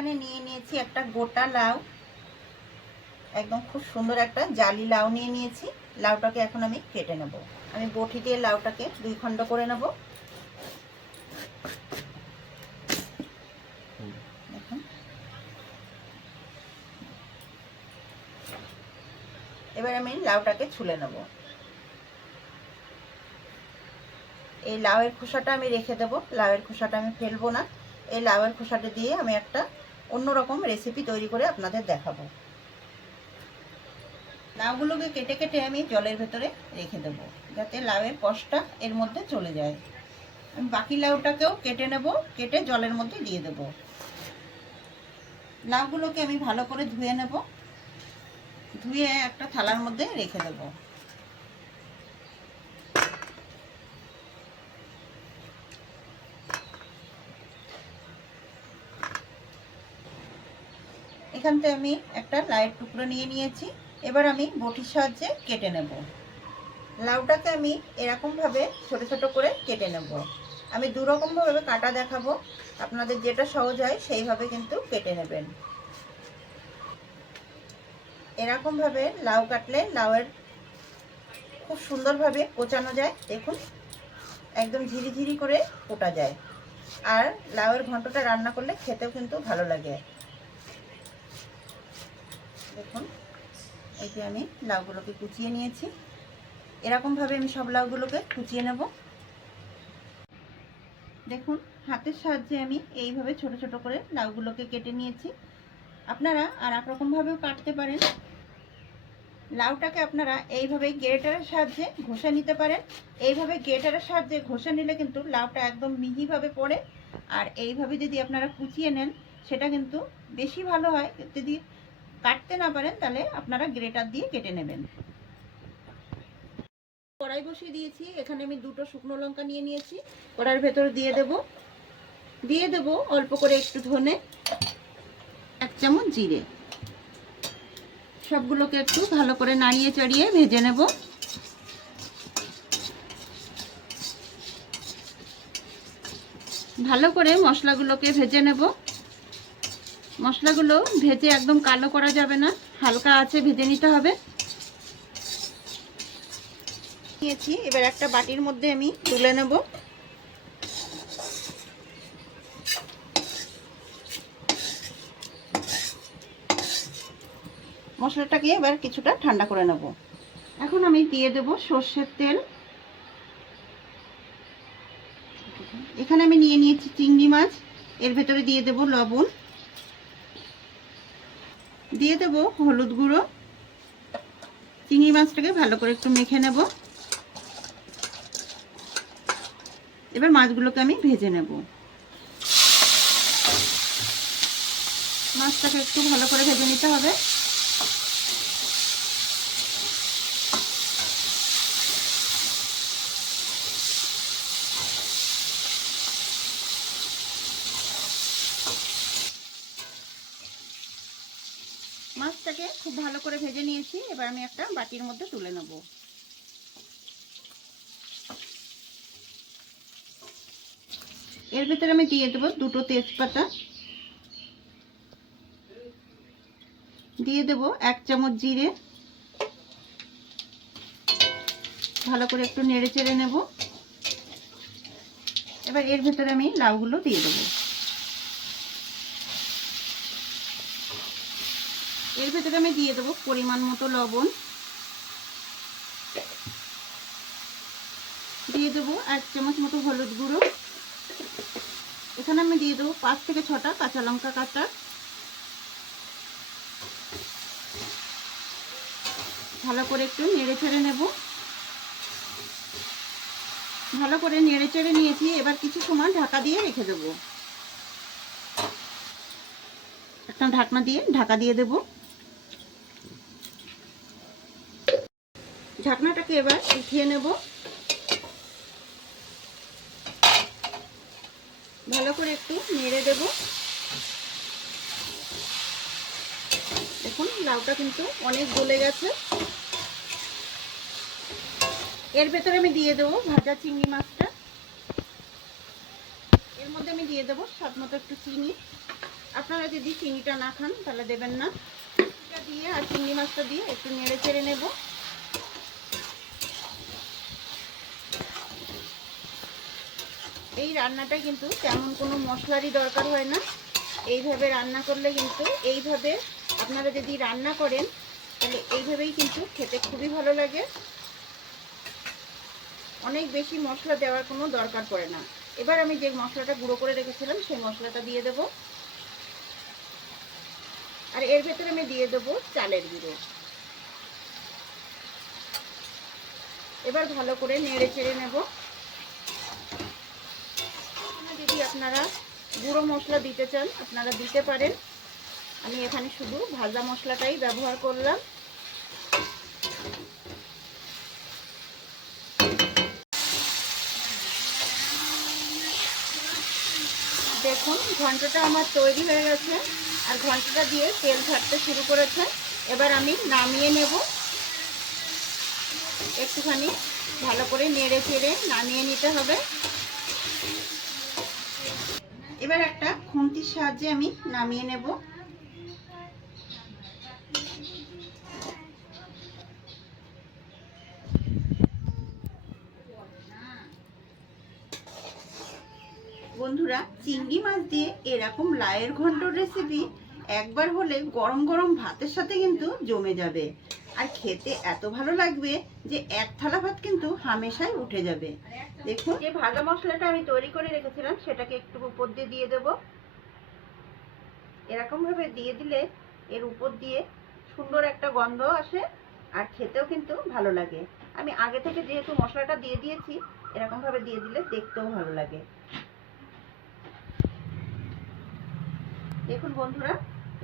এখানে নিয়ে নিয়েছি একটা গোটা লাউ, একদম খুব সুন্দর একটা জালি লাউ নিয়ে নিয়েছি। লাউটাকে এখন আমি কেটে নেব। আমি বটি দিয়ে লাউটাকে 2 খণ্ড করে নেব। দেখুন, এবার আমি লাউটাকে ছুলে নেব। এই লাউয়ের খোসাটা আমি রেখে দেব, লাউয়ের খোসাটা আমি ফেলবো না। এই লাউয়ের খোসাটা দিয়ে আমি একটা অন্যরকম রেসিপি তৈরি করে আপনাদের দেখাবো। লাউগুলোকে কেটে কেটে আমি জলের ভেতরে রেখে দেবো, যাতে লাউয়ের কষটা এর মধ্যে চলে যায়। আমি বাকি লাউটাকেও কেটে নেব, কেটে জলের মধ্যে দিয়ে দেব। লাউগুলোকে আমি ভালো করে ধুয়ে নেব, ধুয়ে একটা থালার মধ্যে রেখে দেব। এখান থেকে আমি একটা লাউয়ের টুকরো নিয়ে নিয়েছি। এবার আমি বটির সাহায্যে কেটে নেব। লাউটাকে আমি এরকমভাবে ছোট ছোট করে কেটে নেব। আমি দু রকমভাবে কাটা দেখাবো, আপনাদের যেটা সহজ হয় সেইভাবে কিন্তু কেটে নেবেন। এরকমভাবে লাউ কাটলে লাউয়ের খুব সুন্দরভাবে কোচানো যায়। দেখুন, একদম ঝিরিঝিরি করে কোটা যায়। আর লাউয়ের ঘন্টটা রান্না করলে খেতেও কিন্তু ভালো লাগে। দেখুন, এই যে আমি লাউগুলোকে কুচিয়ে নিয়েছি। এরকমভাবে আমি সব লাউগুলোকে কুচিয়ে নেব। দেখুন, হাতের সাহায্যে আমি এইভাবে ছোট ছোট করে লাউগুলোকে কেটে নিয়েছি। আপনারা আর এক রকমভাবেও কাটতে পারেন। লাউটাকে আপনারা এইভাবে গ্রেটারের সাহায্যে ঘষে নিতে পারেন। এইভাবে গ্রেটারের সাহায্যে ঘষে নিলে কিন্তু লাউটা একদম মিহিভাবে পড়ে। আর এইভাবে যদি আপনারা কুচিয়ে নেন সেটা কিন্তু বেশি ভালো হয়। যদি কাটতে না পারেন তাহলে আপনারা গ্রেটার দিয়ে কেটে নেবেন। কড়াই বসিয়ে দিয়েছি, এখানে আমি 2টো শুকনো লঙ্কা নিয়ে নিয়েছি। কড়াইয়ের ভেতরে দিয়ে দেব অল্প করে একটু ধনে, 1 চামচ জিরে। সবগুলোকে একটু ভালো করে নাড়িয়ে চাড়িয়ে ভেজে নেব। ভালো করে মশলাগুলোকে ভেজে নেব। মশলাগুলো ভেজে একদম কালো করা যাবে না, হালকা আছে ভেজে নিতে হবে। নিয়েছি, এবার একটা বাটির মধ্যে আমি তুলে নেব। মশলাটাকে এবার কিছুটা ঠান্ডা করে নেব। এখন আমি দিয়ে দেব সর্ষের তেল। এখানে আমি নিয়ে নিয়েছি চিংড়ি মাছ, এর ভেতরে দিয়ে দেব লবণ, দিয়ে দেব হলুদ গুঁড়ো। চিংড়ি মাছটাকে ভালো করে একটু মেখে নেব। এবার মাছগুলোকে আমি ভেজে নেব। মাছটাকে একটু ভালো করে ভেজে নিতে হবে। মাছটাকে খুব ভালো করে ভেজে নিয়েছি, এবার আমি একটা বাটির মধ্যে তুলে নেব। এর ভিতরে আমি দিয়ে দেবো 2টো তেজপাতা, দিয়ে দেবো 1 চামচ জিরে। ভালো করে একটু নেড়ে চেড়ে নেব। এবার এর ভিতরে আমি লাউগুলো দিয়ে দেবো। এর ভিতরে আমি দিয়ে দেবো পরিমাণ মতো লবণ, দিয়ে দেবো 1 চামচ মতো হলুদ গুঁড়ো। এখানে আমি দিয়ে দেবো 5 থেকে 6টা কাঁচা লঙ্কা কাটা। ভালো করে একটু নেড়ে চেড়ে নেব। ভালো করে নেড়ে চেড়ে নিয়েছি, এবার কিছু সময় ঢাকা দিয়ে রেখে দেব। একটা ঢাকনা দিয়ে ঢাকা দিয়ে দেব। ঢাকনাটাকে এবার উঠিয়ে নেব। ভালো করে একটু নেড়ে দেব। দেখুন, লাউটা কিন্তু অনেক গলে গেছে। এর ভেতরে আমি দিয়ে দেবো ভাজা চিংড়ি মাছটা। এর মধ্যে আমি দিয়ে দেবো স্বাদ মতো একটু চিনি। আপনারা যদি চিনিটা না খান তাহলে দেবেন না। এটা দিয়ে আর চিংড়ি মাছটা দিয়ে একটু নেড়ে চেড়ে নেব। এই রান্নাটা কিন্তু তেমন কোনো মশলারই দরকার হয় না। এইভাবে রান্না করলে কিন্তু এইভাবে আপনারা যদি রান্না করেন তাহলে এইভাবেই কিন্তু খেতে খুবই ভালো লাগে। অনেক বেশি মশলা দেওয়ার কোনো দরকার পড়ে না। এবার আমি যে মশলাটা গুঁড়ো করে রেখেছিলাম সেই মশলাটা দিয়ে দেব। আর এর ভেতরে আমি দিয়ে দেবো চালের গুঁড়ো। এবার ভালো করে নেড়ে চেড়ে নেব। যদি আপনারা গুঁড়ো মশলা দিতে চান আপনারা দিতে পারেন। আমি এখানে শুধু ভাজা মশলাটাই ব্যবহার করলাম। দেখুন ঘন্টটা আমার তৈরি হয়ে গেছে আর ঘন্টটা দিয়ে তেল ছাড়তে শুরু করেছে। এবার আমি নামিয়ে নেব। একটুখানি ভালো করে নেড়ে চেড়ে নামিয়ে নিতে হবে। এবার একটা খুন্তির সাহায্যে আমি নামিয়ে নেব। বন্ধুরা, চিংড়ি মাছ দিয়ে এরকম লাউয়ের ঘন্টর রেসিপি একবার হলে গরম গরম ভাতের সাথে কিন্তু জমে যাবে। আর খেতে এত ভালো লাগবে যে এক থালা ভাত কিন্তু হামেশাই উঠে যাবে। দেখুন যে ভাজা মশলাটা আমি তৈরি করে রেখেছিলাম সেটাকে একটু উপর দিয়ে দেব। এরকম ভাবে দিয়ে দিলে এর উপর দিয়ে সুন্দর একটা গন্ধ আসে আর খেতেও কিন্তু ভালো লাগে। আমি আগে থেকে যেহেতু মশলাটা দিয়ে দিয়েছি এরকম ভাবে দিয়ে দিলে দেখতেও ভালো লাগে। দেখুন বন্ধুরা,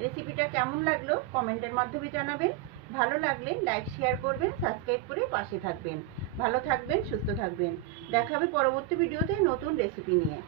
রেসিপিটা কেমন লাগলো কমেন্টের মাধ্যমে জানাবেন। ভালো লাগলে লাইক শেয়ার করবেন, সাবস্ক্রাইব করে পাশে থাকবেন। ভালো থাকবেন, সুস্থ থাকবেন। দেখা হবে পরবর্তী ভিডিওতে নতুন রেসিপি নিয়ে।